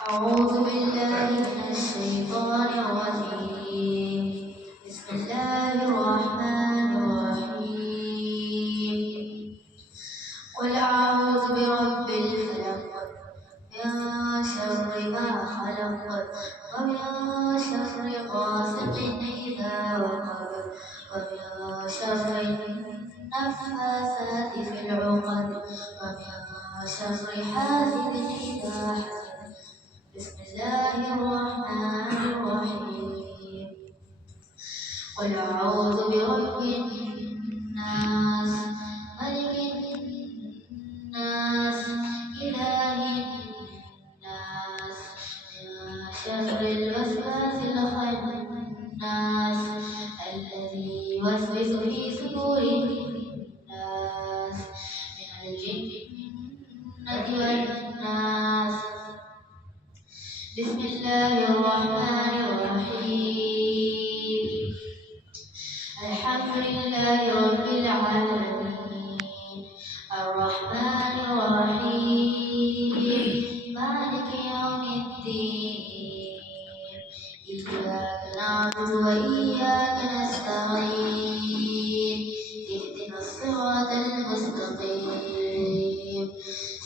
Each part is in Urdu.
أعوذ بالله من الشيطان الرجيم. بسم الله الرحمن الرحيم. قل أعوذ برب الفلق من شر ما خلق ومن شر غاسق إذا وقب ومن شر النفاثات في العقد ومن شر حاسد إذا حسد. بسم الله الرحمن الرحيم. قل أعوذ برب الناس ملك الناس إله الناس من شر الوسواس الخناس الذي يوسوس في صدور الناس من الجنة والناس. بسم الله الرحمن الرحيم. الحمد لله رب العالمين الرحمن الرحيم مالك يوم الدين إياك نعبد وإياك نستعين اهدنا الصراط المستقيم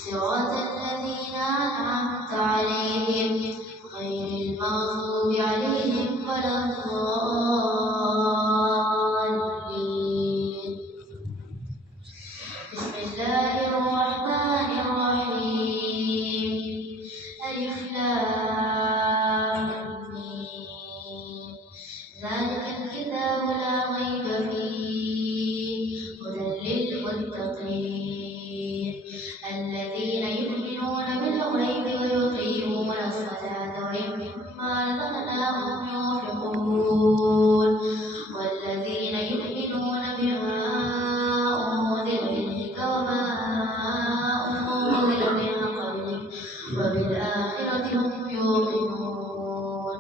صراط الذين أنعمت عليهم غير المغضوب عليهم ولا الضالين. بسم الله الرحمن الرحيم. ألف لام ميم ذلك الكتاب لا ريب فيه هدى للمتقين الذين يؤمنون بالغيب ويقيمون الصلاة ومما رزقناهم ينفقون والذين يؤمنون بما أنزل إليك وما أنزل من قبلك وبالآخرة هم يوقنون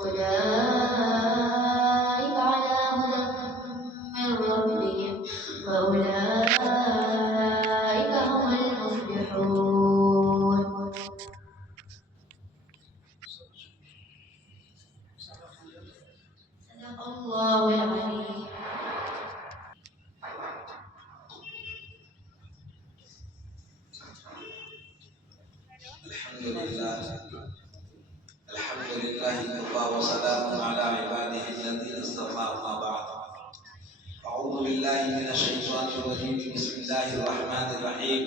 أولئك على هدى من ربهم وأولئك هم المفلحون. صدق الله العظيم. الحمد لله كفى وسلام على عباده الذين اصطفى ما بعد. أعوذ بالله من الشيطان الرجيم. بسم الله الرحمن الرحيم.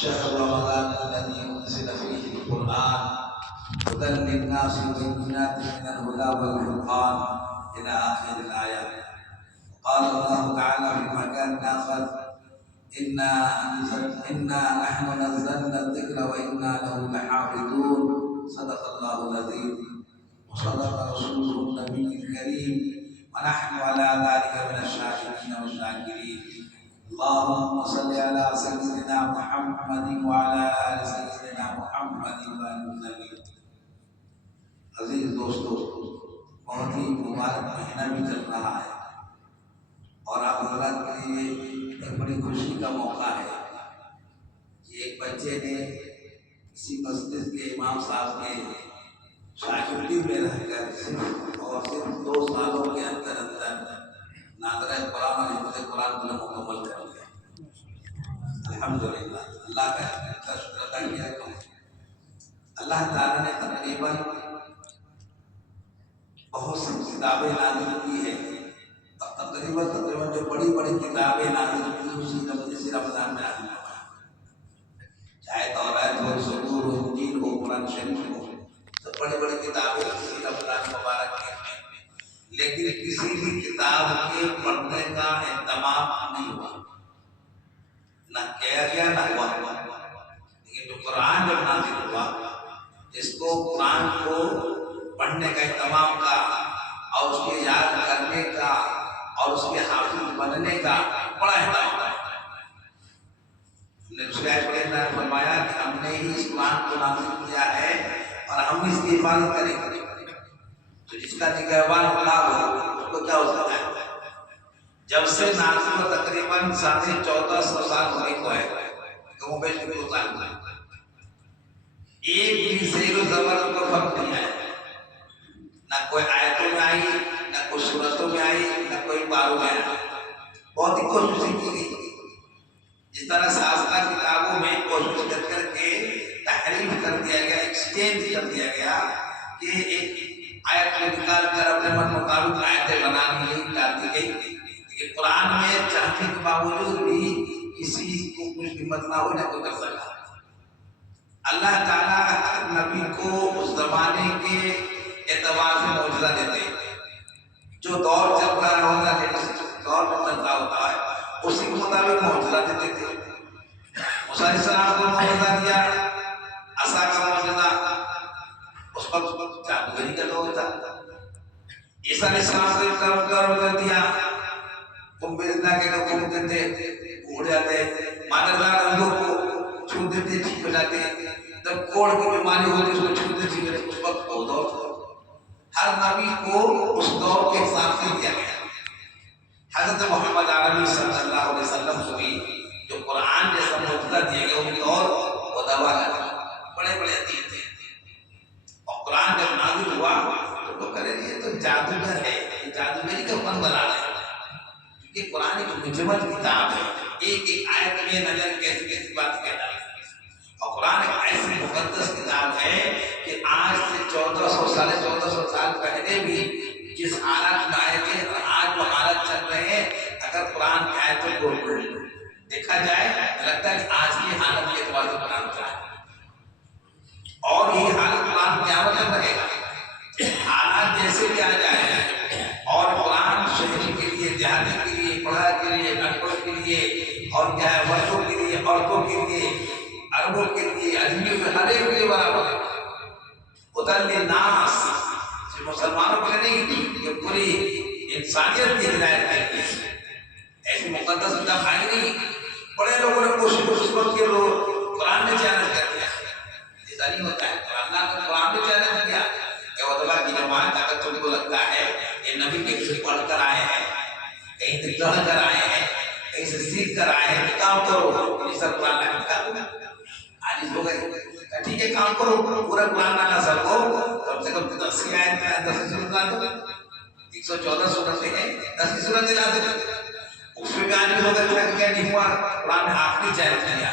شهر رمضان الذي أنزل فيه القرآن هدى للناس وبينات من الهدى والفرقان إلى آخر الآية. قال الله تعالى في مكان آخر إنا نحن نزلنا الذكر وإنا له لحافظون. صدق الله العظيم وصدق رسوله النبي الكريم ونحن على ذلك من الشاهدين والشاكرين. اللهم صل على سيدنا محمد وعلى آل سيدنا محمد وسلم. عزیز دوستو، بہت ہی مبارک مہینہ بھی چل رہا ہے اور آپ حضرات کے لیے ایک بڑی خوشی کا موقع ہے کہ ایک بچے نے کسی مسجد کے امام صاحب کے شاگردی میں رہ کر صرف 2 سالوں کے اندر ناظرہ قرآن اور حفظ قرآن کو مکمل کر لیا. الحمدللہ اللہ کا شکر ادا کیا کریں. اللہ تعالیٰ نے تقریباً بہت سی کتابیں نازل کی ہیں اور تقریباً جو بڑی بڑی کتابیں نازل کی اسی رمضان میں نازل ہوا ہے. چاہے توریت ہو، زبور ہو، انجیل ہو، قرآن شریف ہو، تو بڑی بڑی کتابیں اسی رمضان مبارک میں ہیں. لیکن کسی بھی کتاب کے پڑھنے کا اہتمام نہیں ہوا، نہ کیا گیا نہ ہوا. لیکن جو قرآن جب نازل ہوا، جس کو قرآن کو پڑھنے کا اہتمام کا اور اس کے یاد کرنے کا اور اس کے حافظ بننے کا بڑا اہتمام ہے. نے فرمایا کہ ہم نے ہی اس قرآن کو نازل کیا ہے اور ہم اس کی حفاظت کریں گے. تو جس کا نگہبان اللہ ہو اس کو کیا ہو سکتا ہے؟ جب سے نازل ہوا تقریباً 1450 سال ہونے کو ہے. کم و بیش 2 سال. ایک بھی زیر و زبر کو فرق نہیں آیا، نہ کوئی آیتوں میں آئی، نہ کوئی سورتوں میں آئی، نہ کوئی باروں میں آئی۔ بہت ہی کوشش کی گئی، جس طرح سازگار کتابوں میں کوشش کر کر کے تحریف کر دیا گیا، ایکسچینج کر دیا گیا کہ ایک آیت کو نکال کر اپنے من مطابق آیتیں بنانی گئی، ڈال دی گئی۔ لیکن قرآن میں چاہنے کے باوجود بھی کسی کو کچھ ہمت نہ ہو نہ کوئی کر سکا۔ اللہ تعالیٰ ہر نبی کو اس زمانے کے اعتبار سے معجزہ دیتے ہیں، جو دور چل رہا ہوتا ہے، جس دور میں چل رہا ہوتا ہے اسی کے مطابق معجزہ دیتے تھے۔ موسیٰ علیہ السلام کو معجزہ دیا، عصا کا معجزہ، اس وقت جادوگری کا دور تھا۔ عیسیٰ علیہ السلام کو کرم کر دیا، کمبیرنا کے حکم دیتے، اڑ جاتے، مادردار اندھوں کو چھو دیتے، ٹھیک ہو جاتے، جب کوڑ کی بیماری ہوتی اس کو چھوتے ٹھیک ہوتے۔ اس وقت وہ دور تھا، ہر نبی کو اس دور کے حساب سے دیا گیا۔ حضرت محمد عربی صلی اللہ علیہ وسلم کو بھی جو قرآن جیسا معجزہ دیا گیا، ان کی اور وہ دوا کا بڑے بڑے عظیم تھے، اور قرآن جب نازل ہوا تو لوگ کریں یہ تو جادوگر ہے، یہ جادوگری کا فن بنا رہے ہیں، کیونکہ قرآن ایک مجمل کتاب ہے، ایک ایک آیت میں نظر کیسی کیسی بات کہتا ہے، اور قرآن ایک ایسی مقدس کتاب ہے کہ آج سے 1400 ساڑھے 1400 سال پہلے بھی جس حالات میں آئے تھے اور آج وہ حالات چل رہے ہیں، اگر قرآن کی آیتوں کو دیکھا جائے لگتا ہے کہ آج کی حالت کے اعتبار سے قرآن کا ہے، اور یہ حالت قرآن قیامت تک رہے گا۔ حالات جیسے بھی آ جائے، اور قرآن شہری کے لیے، دیہاتی کے لیے، پڑھا کے لیے، انپڑھ کے لیے، اور کیا ہے مردوں کے لیے، عورتوں کے لیے، عربوں کے لیے، اجمیوں کے ہر ایک کے لیے برابر ہے۔ ہدی للناس صرف مسلمانوں کے لیے نہیں، یہ پوری انسانیت کی ہدایت کے لیے ایسی مقدس کتاب آئی نہیں۔ بڑے لوگوں نے کوشش اس وقت کے لوگ قرآن میں چیلنج کر دیا، ایسا نہیں ہوتا ہے، اللہ نے قرآن میں چیلنج کیا کہ ادبا کی جماعت اگر تم کو لگتا ہے یہ نبی کے کچھ پڑھ کر آئے ہیں، کہیں سے پڑھ کر آئے ہیں، کہیں سے سیکھ کر آئے ہیں، کام کرو، یہ سب قرآن میں لکھا ہوا عاجز ہو گئے، ٹھیک ہے کام کرو، پورا قرآن نہ سب کو کم سے کم 10 کی آیت میں 10 سورت لا دو، 114 سورتیں ہیں، 10 کی سورتیں لا دو، اس میں بھی عاجز ہو گئے، کیا نہیں ہوا، قرآن نے آخری چیلنج کیا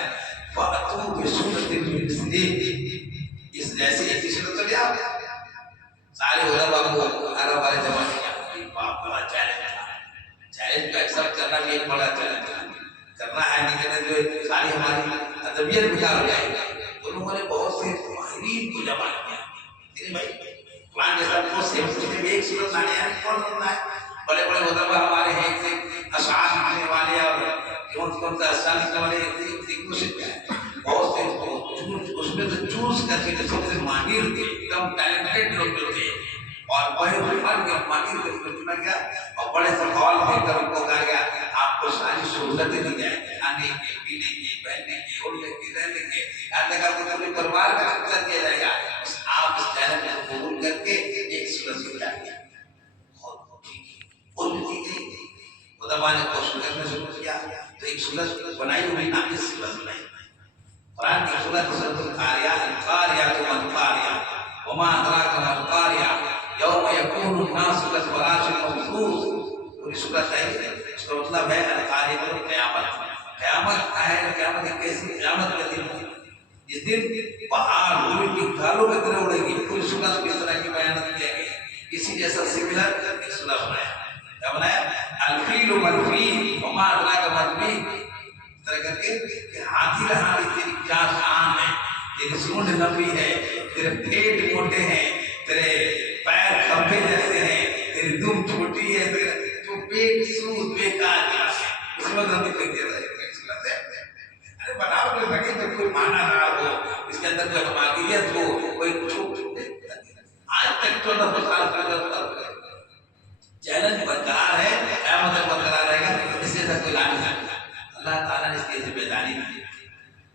فَأْتُوا بِسُورَةٍ مِّن مِثْلِهِ، اس جیسی ایک سورت تو لے آؤ۔ سارے علماء کو عرب والے زمانے میں باپ بڑا چیلنج تھا، چیلنج کو ایکسپٹ کرنا بھی ایک بڑا چیلنج تھا، کرنا ہے نہیں کرنا جو ساری ہماری ادبیت بیکار ہو جائے گی۔ تو لوگوں نے بہت سے ماہرین کو جمع کیا کہ بھائی قرآن جیسا کو سیم سورت میں ایک سورت لانے ہیں، کون کرنا ہے؟ بڑے بڑے علماء ہمارے ہیں، ایک اشعار لکھنے والے اور کون سے اشعار لکھنے والے ایک دوسرے کیا ہے، بہت سے اس میں تو چوز کر کے سب سے ماہر تھے، ایک دم ٹیلنٹڈ لوگ جو تھے، اور بڑے فن کے ماہر کو چنا گیا، اور بڑے سے ہال دے کر ان کو کہا گیا آپ کو ساری سہولتیں دی جائیں گی، کھانے کے، پینے کے، پہننے کے، اڑنے کے، رہنے کے، یہاں تک آپ کو پورے پریوار کا خرچہ دیا جائے گا، بس آپ اس چیلنج کو قبول کر کے ایک سورت سکھائیں گے۔ اور بھی گئی علماء نے کوشش کرنا شروع کیا تو ایک سورت بنائی ہوئی، ناقص سورت بنائی، قرآن کی سورت القاریہ، القاریہ تو القاریہ وما ادراک ما القاریہ یوم یکون الناس کالفراش المبثوث، پوری سورت ہے، اس کا مطلب ہے القاریہ قیامت، قیامت ہے، قیامت ایک کیسی قیامت کا دن ہے جس دن پہاڑ روئی کی کھالوں کی طرح اڑے گی، پوری سورت اس طرح کی بیانات کیا گئی، اسی جیسا سملر ایک سورت بنایا، کیا بنایا؟ الفیل والفیل وما ادراک ما الفیل، اس طرح کر کے کہ ہاتھی رہا تیری چاش عام ہے، تیری سونڈ لمبی ہے، تیرے پیٹ موٹے ہیں، تیرے پیر کھمبے جیسے ہیں، تیری دم چھوٹی ہے، تیرے تو پیٹ سود بیکار ہے، اس میں ہم دکھ دیا ہے۔ ارے بناؤ جو لگے تو کوئی معنی نہ ہو، اس کے اندر کوئی حماقیت ہو، کوئی چھوٹ، آج تک 1400 سال کا چیلنج برقرار ہے، قیامت تک برقرار رہے گا، اس سے کوئی لا نہیں۔ اللہ تعالیٰ نے اس کی ذمہ داری دی،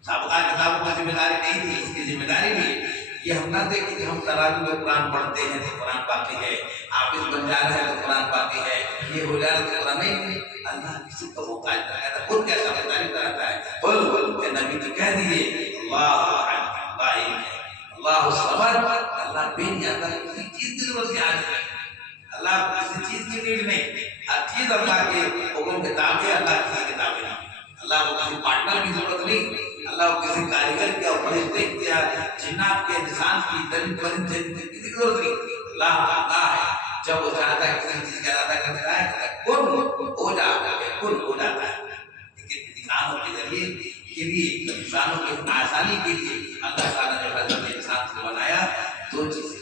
سابقہ کتابوں کی ذمہ داری نہیں تھی، اس کی ذمہ داری بھی یہ ہم نہ دیکھیں کہ ہم تراویح میں قرآن پڑھتے ہیں تو قرآن باقی ہے، حافظ بن جا رہے ہیں تو قرآن باقی ہے، یہ ہو جا رہا ہے تو قرآن نہیں، اللہ کسی کو محتاج نہ ہے، خود کیسا ذمہ داری کراتا ہے، قل اے نبی جی کہہ دیجیے اللہ اللہ الصمد، اللہ بے نیاز، کسی چیز کی ضرورت نہیں ہے، اللہ کسی چیز کی نیڈ نہیں، ہر چیز اللہ کے حکم کے تابع، اللہ کسی کے تابع نہیں، اللہ کو کسی پارٹنر کی ضرورت نہیں، اللہ کو کسی کاریگر کی اور فرشتے کی یا جنات کے انسان کی درد پرند کسی کی ضرورت نہیں، اللہ ہے، جب وہ چاہتا ہے کسی چیز کا ارادہ کرتا ہے کن ہو جاتا ہے، کن ہو جاتا ہے، لیکن انسانوں کے ذریعے کے لیے، انسانوں کی آسانی کے لیے اللہ تعالیٰ نے حضرت انسان کو بنایا دو چیزیں،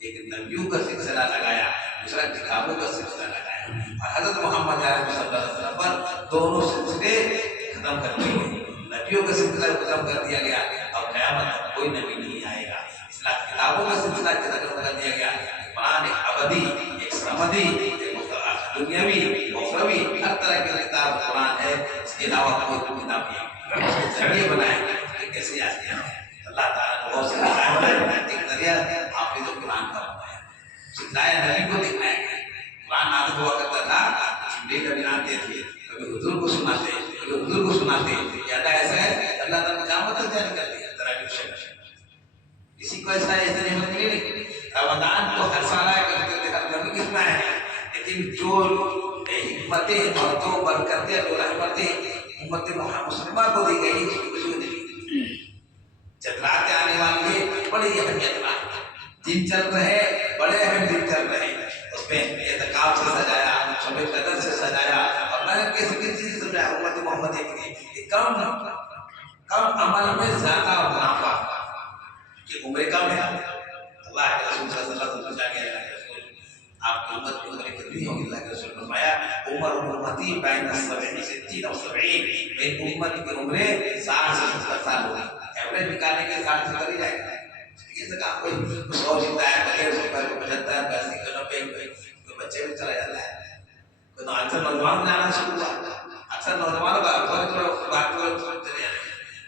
ایک نبیوں کا سلسلہ لگایا، دوسرا کتابوں کا سلسلہ لگایا، اور حضرت محمد علیہ صلی اللہ علیہ وسلم پر دونوں سلسلے ختم کر دیے گئے، نبیوں کا سلسلہ ختم کر دیا گیا، اور قیامت تک کوئی نبی نہیں آئے گا، اس لیے کتابوں کا سلسلہ ختم کر دیا گیا، قرآن ایک ابدی، ایک سمدی، ایک دنیاوی، اخروی، ہر طرح کی کتاب قرآن ہے، اس کے علاوہ کوئی کتاب نہیں، اس کے ذریعے بنائے کہ کیسے یاد کیا ہے، اللہ تعالیٰ نے بہت سے بنایا، ایک ذریعہ حافظ قرآن کا بنایا، سکھلایا نبی کو دکھایا گیا، قرآن نازل ہوا کرتا تھا، جبریل کبھی آتے تھے، کبھی حضور کو سناتے، کبھی حضور کو سناتے، یا ایسا ہے اللہ تعالیٰ نے قیامت تک جاری کر دیا، ذرا بھی شک کسی کو ایسا نعمت ملی نہیں، رمضان کو ہر سال آیا کرتے تھے، ہر نبی کس میں ہے، لیکن جو حکمتیں اور جو برکتیں جو رحمتیں امت مسلمہ کو دی گئی اس کی کسی کو نہیں، جب راتیں آنے والی ہے بڑی اہمیت رات، دن چل رہے بڑے اہم دن چل رہے، اس میں اعتکاف سے سجایا، شب قدر سے سجایا، اور میں نے کسی چیز سے سجایا امت محمد کے لیے، کم عمل میں زیادہ منافع، کہ عمر کم ہے، اللہ کے رسول صلی اللہ علیہ وسلم پوچھا گیا ہے آپ کی امت کی عمر کتنی ہوگی، اللہ کے رسول نے فرمایا عمر امتی بین 70 و 70، میری امت کی عمر 60 سے 70 سال ہوگی، ایوریج نکالنے کے 60 سے 70 ہی جائے گا، اس سے کہا کوئی 100 جیتا ہے، 150 75 80 90 کوئی بچے میں چلا جاتا ہے، کوئی تو اکثر نوجوان جانا شروع ہوا، اکثر نوجوانوں کا بات چلے جانے،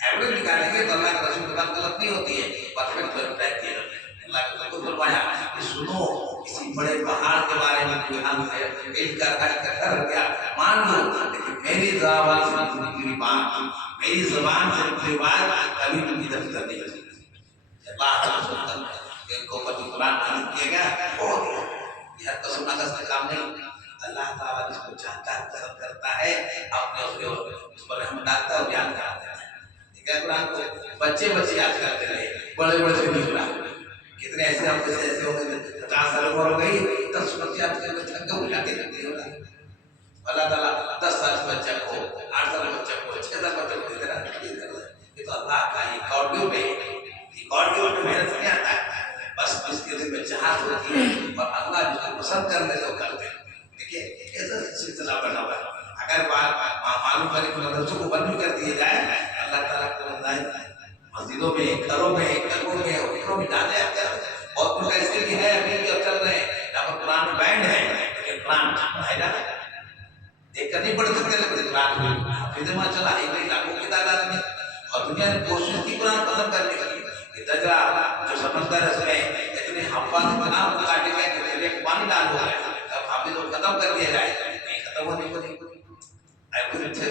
ایوریج نکالیں گے تو اللہ کے رسول کی بات غلط نہیں ہوتی ہے، پرفیکٹ رہتی ہے، اللہ کے رسول کو فرمایا کہ سنو کسی بڑے پہاڑ کے بارے میں کوئی حل ہے، ایک کر گیا مان لو، لیکن میری زبان سے نکلی بات، میری زبان سے نکلی بات کبھی تم ادھر ادھر نہیں کر سکتے، اللہ کے رسول کو پتی قرآن نازل کیا گیا، بہت یہ تو سننا کا کام نہیں، اللہ تعالیٰ جس کو چاہتا ہے پسند کرتا ہے، اپنے اس پر رحمت ڈالتا ہے اور یاد کراتا ہے، قرآن کو بچے یاد کرتے رہے، بڑے سے نہیں سنا، کتنے ایسے ہم جیسے ایسے ہو گئے 50 سال عمر ہو گئی 10 بچے یاد کر کے تھک ہو جاتے رہتے ہیں، اللہ تعالیٰ 10 سال بچہ کو 8 سال بچہ کو 6 سال بچہ کو ادھر یہ تو اللہ کا ریکارڈیو میں محنت نہیں آتا ہے، بس اس کے دل میں چاہت ہوتی ہے اور اللہ جس کو پسند کر لے تو کر دے، دیکھیے ایسا سلسلہ بنا ہوا ہے، اگر معلوم کرے کہ مدرسوں کو بند بھی کر دیے جائے، اللہ تعالیٰ کو مسجدوں میں گھروں میں گھروں میں ہوٹلوں میں ڈالے اور کچھ ایسے بھی ہے ابھی جو چل رہے ہیں جہاں پر قرآن بینڈ ہے، لیکن قرآن ہے نا دیکھ کر نہیں پڑھ سکتے، لیکن قرآن حافظ میں چلا ہے کئی لاکھوں کی تعداد میں، اور دنیا نے کوشش کی قرآن ختم کرنے کی، درجہ جو سمندر ہے اس میں اتنے حفاظ قرآن کو کاٹے گئے کہ دریا کو پانی ڈال ہو گیا، اب حافظ کو ختم کر دیا جائے، نہیں ختم ہونے کو نہیں،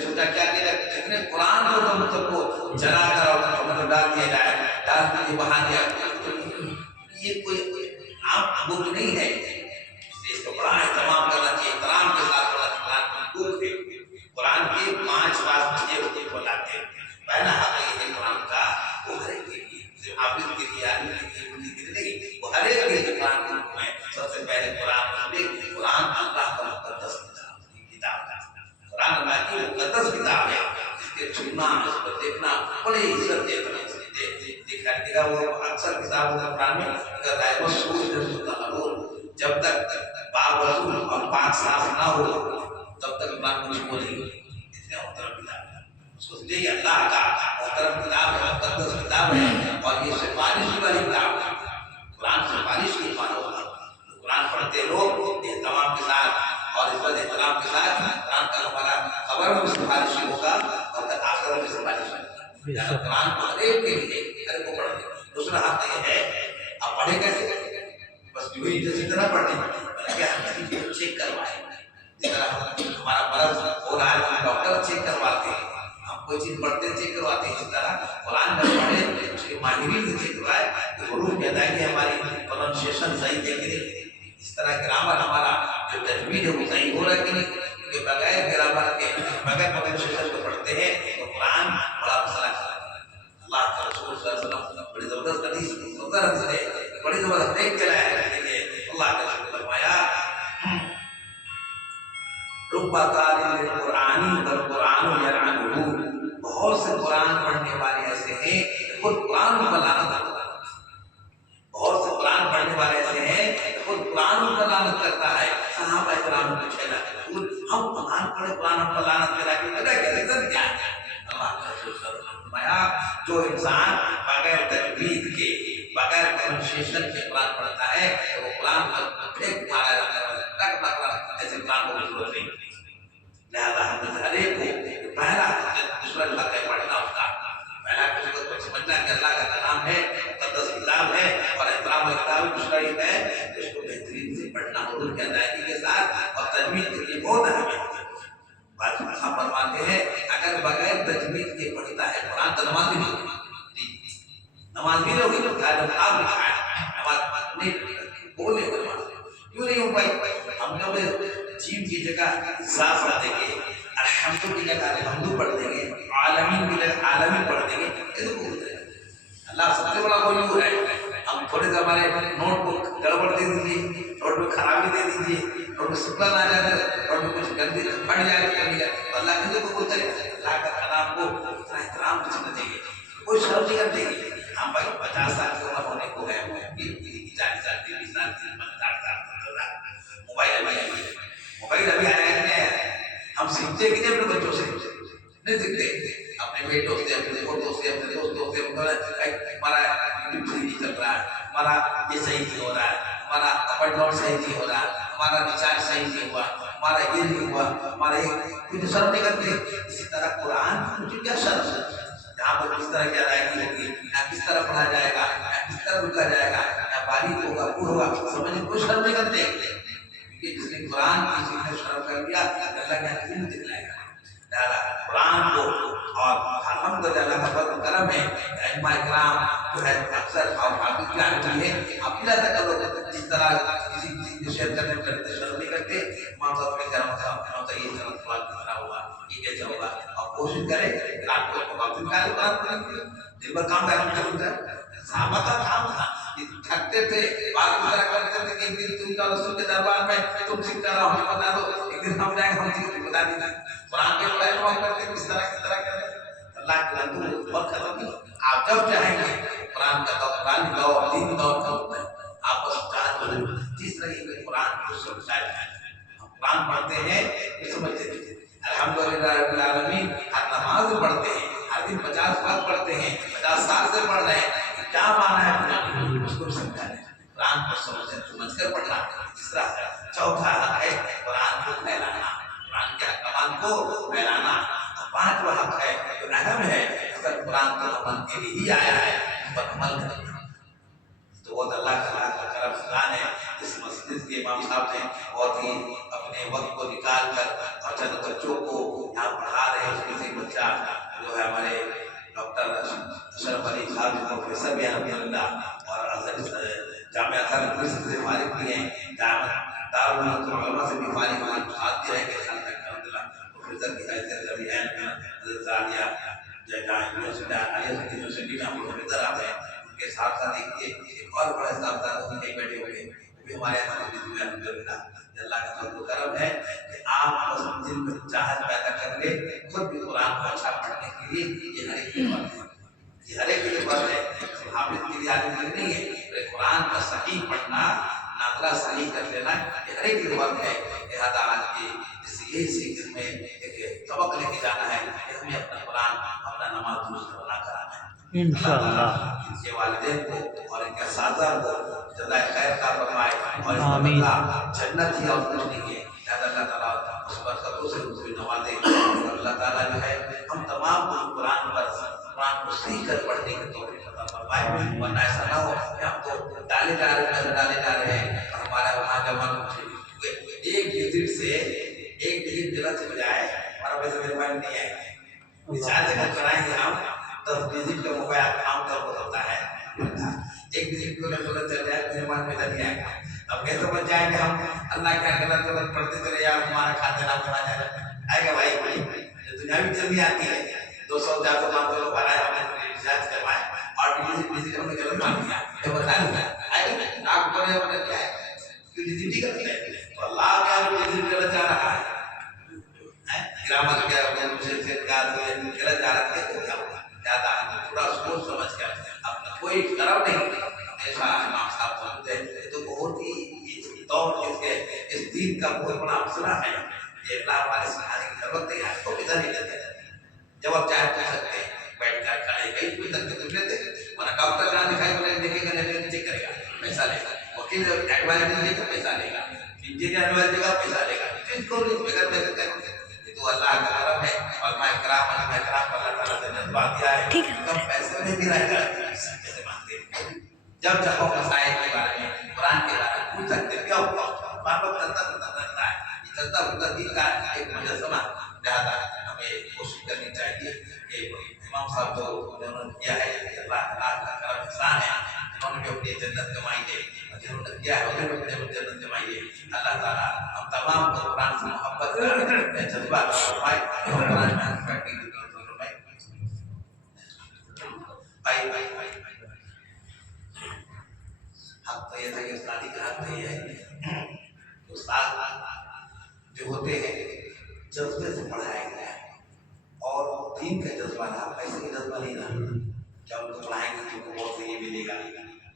چھوٹا کیا کیا جتنے قرآن کو مطلب کو جلا کر اور مطلب ڈال دیا جائے، ڈال کے بہا دیا، یہ کوئی عام بک نہیں ہے، اس کو بڑا اہتمام کرنا چاہیے، احترام کے ساتھ قرآن کی بک ہے، قرآن کی 5 بات مجھے اس کو لاتے ہیں، پہلا حق یہ ہے قرآن کا وہ ہر ایک کے لیے، صرف حافظ کے لیے آدمی کے لیے نہیں، وہ ہر ایک کے لیے قرآن کی حکم ہے، سب سے پہلے قرآن اللہ کا مقدس کتاب ہے، قرآن اللہ کی مقدس کتاب ہے، اس کے چھونا اس کو دیکھنا بڑی عزت دیتا ہے، دکھائی دے گا وہ اکثر کتاب قرآن میں کہتا ہے جب تک باوضو اور پاک صاف نہ ہو تب تک قرآن کو چھو نہیں، اتنے محترم کتاب ہے، اس کو سمجھے اللہ کا محترم کتاب ہے، مقدس کتاب ہے، اور یہ سفارش والی کتاب ہے، قرآن سفارش کی مانو ہوگا، قرآن پڑھتے لوگ اہتمام کے ساتھ اور اس پر احترام کے ساتھ قرآن کا ہمارا خبر میں بھی سفارشی ہوگا اور آخر میں بھی سفارشی ہوگا، قرآن کو ہر ایک کے لیے ہر ایک کو پڑھنے، دوسرا حق یہ ہے آپ پڑھے کیسے بس جو ہی جیسی طرح پڑھنے بلکہ ہم چیز کو چیک کروائیں، ہمارا مرض ہو رہا ہے ہم ڈاکٹر چیک کرواتے ہیں، ہم کوئی چیز پڑھتے چیک کرواتے ہیں، اس طرح قرآن کا پڑھے اس کے ماہرین سے چیک کروائے کہ حروف کی ادائیگی ہماری پروننسیشن صحیح ہے کہ نہیں، اس طرح گرامر ہمارا جو تجوید ہے وہ صحیح ہو رہا ہے کہ نہیں، کہ بغیر گرامر کے بغیر پروننسیشن کو پڑھتے ہیں تو قرآن بڑا مسئلہ ہے۔ اللہ کے رسول صلی اللہ علیہ وسلم بڑی زبردست حدیث ہے، بڑی زبردست دیکھ کے لایا ہے، اللہ کے رسول نے فرمایا رب قارئ القرآن والقرآن یلعنہ، بہت سے قرآن پڑھنے والے ایسے ہیں کہ خود قرآن پر لعنت کرتا ہے، بہت سے قرآن پڑھنے والے ایسے ہیں کہ خود قرآن پر لعنت کرتا ہے۔ صحابہ کرام نے پوچھا ہم قرآن پڑھے قرآن پر لعنت کرا کے پتہ کیا ریزن کیا ہے؟ اللہ کے رسول صلی اللہ علیہ وسلم نے فرمایا جو انسان بغیر تجوید کے بغیر پروننسیشن کے قرآن پڑھتا ہے تو وہ قرآن پر پھینک مارا جاتا ہے، ایسے قرآن کو ضرورت نہیں۔ لہذا ہم نے ہر ایک کو پہلا دوسرا اللہ کا پڑھنا ہوتا پہلا کسی کو سمجھنا کہ اللہ کا کلام ہے، مقدس کتاب ہے اور احترام کتاب دوسرا یہ ہے کہ اس کو بہترین سے پڑھنا حضور کی ادائیگی کے ساتھ اور تجوید کے لیے بہت اہمیت ہے۔ بعض صاحب فرماتے ہیں اگر بغیر تجوید کے پڑھتا ہے قرآن تو نماز بھی نہیں ہوگی، نماز بھی نہیں ہوگی، آپ لکھا ہے نماز نہیں بولنے کو نماز کیوں نہیں ہو پائی؟ ہم نے جیم کی جگہ صاف پڑھ دیں گے، الحمد کی جگہ الحمد پڑھ دیں گے، عالمین کی جگہ عالمین پڑھ دیں گے، یہ تو بہت ہے۔ اللہ سب سے بڑا غیور ہے۔ ہم تھوڑے سے ہمارے نوٹ بک گڑبڑ دے دیجیے، نوٹ میں خرابی دے دیجیے، نوٹ میں سکڑن آ جائے، نوٹ میں کچھ گندی پڑ جائے تو اللہ کیسے قبول کرے؟ اللہ کا کلام کو اتنا احترام کرنا چاہیے، کوئی شرم نہیں کرنی چاہیے۔ ہم بھائی 50 سال کی عمر ہونے کو ہے، 40 سال 30 سال 60 سال موبائل ابھی آیا ہے، ہم سیکھتے کہ نہیں اپنے بچوں سے؟ نہیں سیکھتے، اپنے بیٹوں سے، اپنے پوتوں سے، اپنے دوستوں سے، ہمارا یوٹیوب صحیح نہیں چل رہا ہے، ہمارا یہ صحیح نہیں ہو رہا ہے، ہمارا اپ اینڈ ڈاؤن صحیح نہیں ہو رہا ہے، ہمارا ریچارج صحیح نہیں ہوا، ہمارا یہ نہیں ہوا، ہمارا یہ کچھ شرم نہیں کرتے۔ اسی طرح قرآن مجھے کیا شرم ہے؟ یہاں پر کس طرح کی ادائیگی ہوگی، یا کس طرح پڑھا جائے گا، یا کس طرح رکا جائے گا، یا باریک ہوگا پور ہوگا، سمجھے کوئی شرم نہیں کرتے، کیونکہ جس نے قرآن کی چیز میں شرم کر دیا اللہ کے حکم دکھلائے گا۔ لہذا قرآن کو اور الحمدللہ اللہ کا فضل کرم ہے، ائمہ کرام جو ہے اکثر حافظ کیا ہوتی ہے آپ کیا تک جس طرح کسی چیز کو شیئر کرنے میں شرم نہیں کرتے، امام صاحب کے گھر میں ہوتا ہے یہ سب سوال کتنا ہوا، یہ کیسے ہوگا، اور کوشش کریں کہ آپ کو واپس کیا قرآن دن بھر کام کرنا ہے۔ صحابہ کا کام تھا، تھکتے تھے، بات اس طرح کرتے تھے کہ ایک دن تم کا رسول کے دربار میں تم سیکھ کر رہا ہمیں بتا دو، ایک دن ہم جائیں ہم سیکھ کے بتا دیں قرآن کے بڑے نوام کرتے کس طرح کرتے اللہ کے لندو وقت ختم نہیں۔ آپ جب چاہیں گے قرآن کا قرآن دور دین دور کا ہوتا ہے، آپ بس چاہت ہو جس طرح کہ قرآن کو سمجھائے ہم قرآن پڑھتے ہیں یہ سمجھتے تھے الحمدللہ رب العالمین، ہر نماز پڑھتے ہیں، ہر دن 50 وقت پڑھتے ہیں، 50 سال سے پڑھ رہے ہیں، کیا مانا ہے قرآن اس کو سمجھا رہے ہیں، قرآن کو سمجھ کر پڑھنا۔ اس طرح چوتھا حق ہے قرآن کو پھیلانا، قرآن کے احکامات کو پھیلانا۔ پانچواں حق ہے جو اہم ہے، اگر قرآن کے عمل کے لیے ہی آیا ہے اس پر عمل کرنا، تو وہ اللہ تعالیٰ کا کرم خزان ہے۔ اس مسجد کے امام صاحب نے بہت ہی اپنے وقت کو نکال کر اور چند بچوں کو یہاں پڑھا رہے ہیں، اس میں سے ایک بچہ جو ہے ہمارے ڈاکٹر اشرف علی صاحب جو پروفیسر بھی ہیں الحمدللہ، اور جامعہ خالد سے فارغ بھی ہیں، دارالعلوم سے بھی فارغ ہوئے، ساتھ بھی رہ کے سال تک الحمدللہ پروفیسر کی حیثیت کبھی ہیں، حضرت زالیہ یونیورسٹی میں ہم پروفیسر آتے ہیں، ان کے ساتھ ساتھ ایک اور بڑے صاحبزادوں نہیں بیٹھے ہوئے وہ بھی ہمارے یہاں الحمدللہ۔ اللہ کا فضل و کرم ہے کہ آپ بس دل میں چاہت پیدا کر لے، خود بھی قرآن کو اچھا پڑھنے کے لیے یہ ہر ایک کی بات ہے، یہ ہر ایک کی بات ہے، حافظ کے لیے آدمی کے لیے نہیں ہے، قرآن کا صحیح پڑھنا، ناظرہ صحیح کر لینا یہ ہر ایک کی بات ہے۔ لہٰذا آج کی اس یہی سیکھ میں ایک سبق لے کے جانا ہے کہ ہمیں اپنا قرآن اپنا نماز درست بنا کر آنا ہے۔ انشاءاللہ ان کے والدین کو اور ان کے اساتذہ کو جزائے خیر کا فرمائے اور اس کا جنت ہی اور کچھ نہیں ہے۔ اللہ تعالیٰ اس برکتوں سے دوسری نوازے، اللہ تعالیٰ جو ہے ہم تمام کو قرآن کو سیکھ کر پڑھنے کی توفیق عطا فرمائے، ورنہ ایسا نہ ہو کہ ہم تو ڈالے جا رہے ہیں اور ہمارا وہاں جمع ایک وزٹ سے ایک وزٹ غلط ہو جائے ہمارا پیسہ میرے پاس نہیں آئے ریچارج اگر کرائیں گے ہم 10 وزٹ کا موبائل اکاؤنٹ کا ہوتا ہے، ایک وزٹ کو لگ چل جائے مہمان میں لگ جائے گا. اب یہ تو بچ جائیں گے ہم اللہ کیا غلط غلط پڑھتے چلے یار ہمارا کھاتے نہ چلا جائے آئے گا بھائی. دنیا بھی چلنی آتی ہے 200 400 500 لوگ بھرائے ہم نے ریچارج کروائے اور وزٹ ہم نے غلط مان دیا یہ بتا دیا آئے گا آپ کو نے کیا ہے کہ وزٹ ہی کرتے ہیں تو اللہ کیا وزٹ کرنا چاہ رہا ہے گرامر کیا مجھے کا تو غلط جا رہا ہے کیا زیادہ تھوڑا سوچ سمجھ کر اپنا کوئی کرم نہیں ہمیشہ امام صاحب بولتے ہیں تو بہت ہی دور اس دین کا بہت بڑا مسئلہ ہے یہ اللہ والے سکھانے کی ضرورت نہیں ہے کو کدھر نہیں لیتے جب آپ چاہے پوچھ سکتے ہیں بیٹھ کر کھڑے کہیں کوئی تک لیتے ورنہ ڈاکٹر جہاں دکھائی بولے دیکھے گا نہیں چیک کرے گا پیسہ لے گا وکیل ایڈوائز نہیں دے تو پیسہ لے گا انجینئر ایڈوائز دے گا پیسہ لے گا جس کو بھی بغیر پیسے کریں تو اللہ کا کرم ہے علماء کرام کو اللہ تعالیٰ نے جذبہ دیا ہے کم پیسے میں بھی رہ کر پیسے مانگتے ہیں جب چاہو مسائل کے بارے میں قرآن کے بارے میں پوچھ سکتے کیا ہوا بار بار چلتا رہتا ہے یہ چلتا پھرتا دین کا ایک مجسمہ لہٰذا ہمیں کوشش کرنی چاہیے کہ امام صاحب جو انہوں نے کیا ہے اللہ تعالیٰ کا کرم احسان ہے انہوں نے بھی اپنی جنت کمائی ہے جنہوں نے کیا ہے انہوں نے بھی جنت کمائی ہے اللہ تعالیٰ ہم تمام کو قرآن سے محبت کا جذبہ عطا فرمائے اور قرآن میں پریکٹس فرمائے. حق تو یہ تھا کہ استادی کا حق تو یہ ہے استاد جو ہوتے ہیں جذبے سے پڑھایا گیا ہے اور دین کا جذبہ رہا پیسے کا جذبہ نہیں رہا جب ان کو پڑھائیں گے ان کو بہت سے یہ ملے گا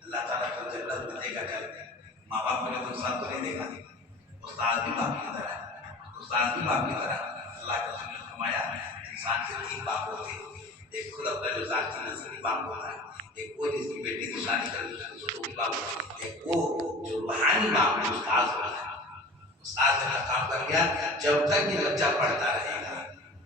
اللہ تعالیٰ کو جنت میں دے گا کر ماں باپ نے تو ساتھ تو نہیں دے گا استاد بھی باپ کی طرح استاد بھی باپ کی طرح اللہ کا رسول نے فرمایا انسان کے 3 باپ ہوتے ہیں ایک خود اپنا جو ذاتی نسلی باپ ہوتا ہے ایک وہ جس کی بیٹی کی شادی کر اس کو بھی باپ ہوتا ہے ایک وہ جو روحانی باپ ہے استاد ہوتا ہے استاد نے کام کر گیا جب تک یہ بچہ پڑھتا رہے گا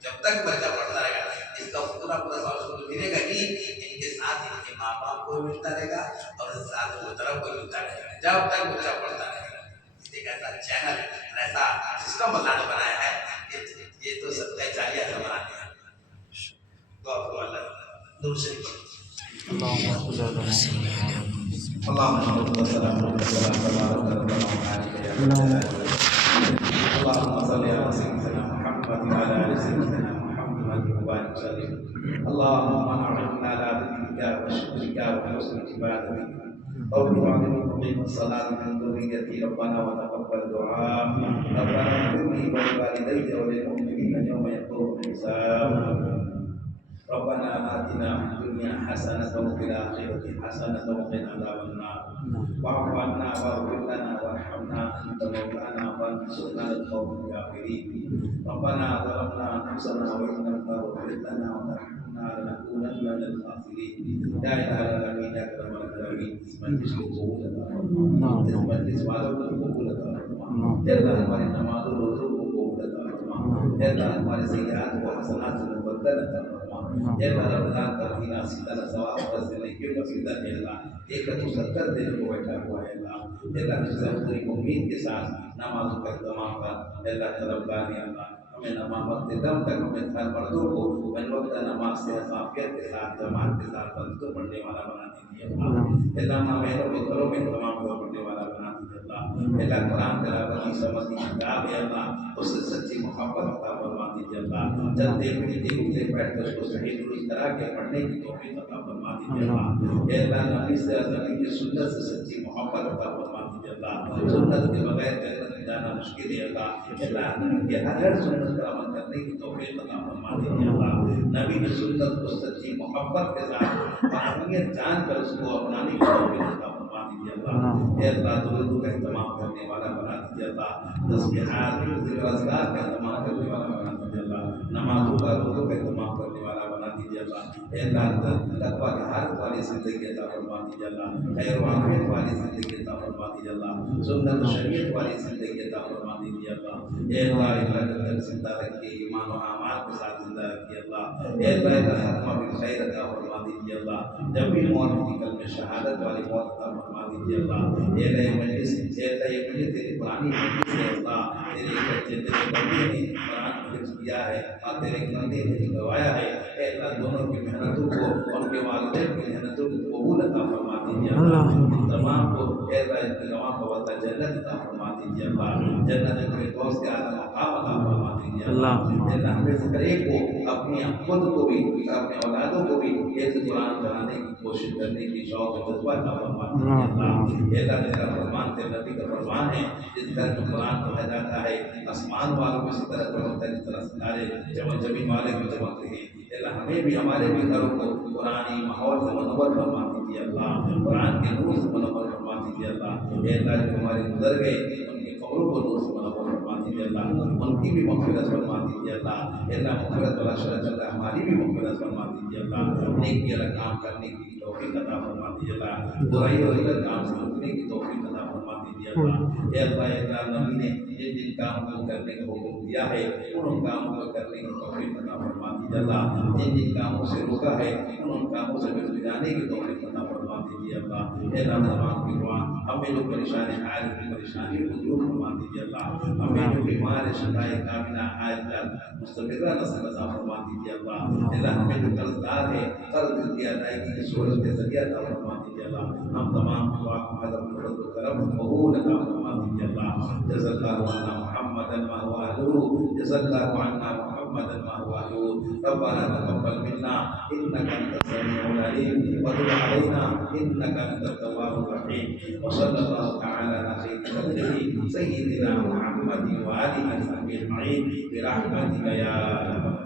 جب تک بچہ پڑھتا رہے گا اس کا پورا سوال ملے گا کہ ان کے ساتھ ان کے ماں باپ کو ملتا رہے گا اور اس ساتھ وہ طرف کو ملتا رہے گا جب تک بچہ پڑھتا رہے گا. ایک ایسا چینل ایسا سسٹم اللہ نے بنایا ہے یہ تو صدقہ جاریہ سے بنا دیا دعا کرو اللہ دور سے اللهم صل على محمد اللهم صل على محمد وعلى ال سيدنا محمد وبارك وسلم اللهم اعنا على ذكرك وشكرك وحسن عبادتك رب العالمين قم الصلاة من ذريتي ربنا وتقبل دعاء ربنا اغفر لي ولوالدي وللمؤمنين يوم يقوم الحساب ربنا آتنا في الدنيا حسنة وفي الآخرة حسنة وقنا عذاب النار واعف عنا واغفر لنا وارحمنا أنت مولانا فانصرنا على القوم الكافرين ربنا ظلمنا أنفسنا وإن لم تغفر لنا وترحمنا لنكونن من الخاسرين لا إله إلا أنت يا أكرم الأكرمين مجلس القبول مجلس معذور القبول اللہ ہماری نماز و روزوں کو قبول عطا فرما اللہ ہمارے سیئات و حسنات سے مبدل عطا فرما اللہ رمضان کا مہینہ سیدھا ثواب کا زندگی کا سیدھا دے اللہ 170 دن کو بیٹھا ہوا ہے اللہ جس سے پوری امید کے ساتھ نمازوں کا اہتمام کر اللہ طلبگار نے اللہ ہمیں نماز دم تک ہمیں ہر مردوں کو من وقت نماز سے عافیت کے ساتھ جماعت کے ساتھ بندوں پڑھنے والا بنا دیجیے اللہ مہینوں کے گھروں میں تمام کو پڑھنے والا بنا دیجیے اللہ قرآن تلاوت کی سمجھ کی کتاب ہے اللہ اس سے سچی محبت عطا فرما دیجیے اللہ چلتے پھرتے اٹھتے بیٹھ کر اس کو صحیح درست طرح کے پڑھنے کی توفیق عطا فرما دیجیے اللہ نبی سے نبی کی سنت سے سچی محبت عطا فرما دیجیے اللہ سنت کے بغیر جنت میں جانا مشکل ہے اللہ نبی کے ہر سنت پر عمل کرنے کی توفیق عطا فرما دیجیے اللہ نبی کی سنت کو سچی محبت کے ساتھ اہمیت جان کر اس کو اپنانے کی توفیق عطا فرما دیجیے اللہ اے اللہ درود کا اہتمام کرنے والا بنا دیجیے اللہ تسبیحات ذکر اذکار کا اہتمام کرنے والا بنا دیجیے اللہ نمازوں کا روزوں کا اہتمام کرنے والا بنا دیجیے اللہ اے اللہ تقویٰ کی حالت والی زندگی عطا فرما دیجیے اللہ خیر و عافیت والی زندگی عطا فرما دیجیے اللہ سنت و شریعت والی زندگی عطا فرما دیجیے اللہ اے اللہ جب تک زندہ رکھیے ایمان و اعمال کے ساتھ زندہ رکھیے اللہ اے اللہ خاتمہ بالخیر عطا فرما دیجیے اللہ جب بھی موت کی کلمہ شہادت والی موت عطا فرما دیجیے اللہ اے اللہ مجلس اے اللہ یہ مجلس تیری پرانی مجلس ہے اللہ تیرے بچے تیرے بندے نے قرآن حفظ کیا ہے اور تیرے بندے نے کروایا ہے، اے اللہ دونوں کی محنتوں کو، ان کے والدین کی محنتوں کو قبول عطا فرما دیجیے اللہ، ان تمام کو اے اللہ ان تمام کو اللہ جنت عطا فرما دیجیے اللہ، جنت الفردوس کے اعلیٰ مقام عطا فرما دیجیے اللہ، اے اللہ ہمیں سے ہر ایک کو اپنی خود کو بھی اپنے اولادوں کو بھی ایک قرآن پڑھانے کی کوشش کرنے کی شوق و جذبہ عطا فرما دیجیے اللہ، اے اللہ تیرا فرمان تیرے نبی کا فرمان ہے، جس گھر میں قرآن پڑھا جاتا ہے آسمان والوں کو اسی طرح چمکتا ہے جس طرح ستارے زمین والے کو چمکتے ہیں، اللہ ہمیں بھی ہمارے بھی گھروں کو قرآنی ماحول سے منور فرما دیجیے اللہ، قرآن کے نور سے منور فرما دیجیے اللہ، اے اللہ جو ہمارے گزر گئے ان کی قبروں کو نور سے منور فرما دیجیے اللہ، ان کی بھی مغفرت فرما دیجیے اللہ، اے اللہ مغفرت والا شرح چل رہا ہے ہماری بھی مغفرت فرما دیجیے اللہ، نیکی والا کام کرنے کی توفیق عطا فرما دیجیے اللہ، برائی اور غلط کام سے رکنے کی توفیق عطا فرما دیجیے اللہ، اے اللہ نبی نے جن جن کاموں کو کرنے کا حکم دیا ہے ان کاموں کو کرنے کی توفیق عطا فرما دیجیے اللہ، جن جن کاموں سے روکا ہے ان کاموں سے بچ جانے کی توفیق عطا فرما دیجیے اللہ، اے اللہ تمام کی دعا ہمیں جو پریشانی آئے کی پریشانی کو دور فرما دیجیے اللہ، ہمیں جو بیمار شکایت کامنہ آئے مستقرہ نصر عطا فرما دیجیے اللہ، اے اللہ ہمیں جو قرضدار ہے قرض کی ادائیگی کی صورت کے ذریعہ عطا فرما دیجیے اللہ، ہم تمام کی دعا کو حضرت فضل و کرم قبول عطا فرما دیجیے اللہ، جزا اللہ عنا محمدا ما هو اهله، جزا الله عنا محمدا ما هو اهله، ربنا تقبل منا انك انت السميع العليم وتب علينا انك انت التواب الرحيم، وصلى الله تعالى على خير خلقه سيدنا محمد وآله وصحبه اجمعين برحمتك يا رب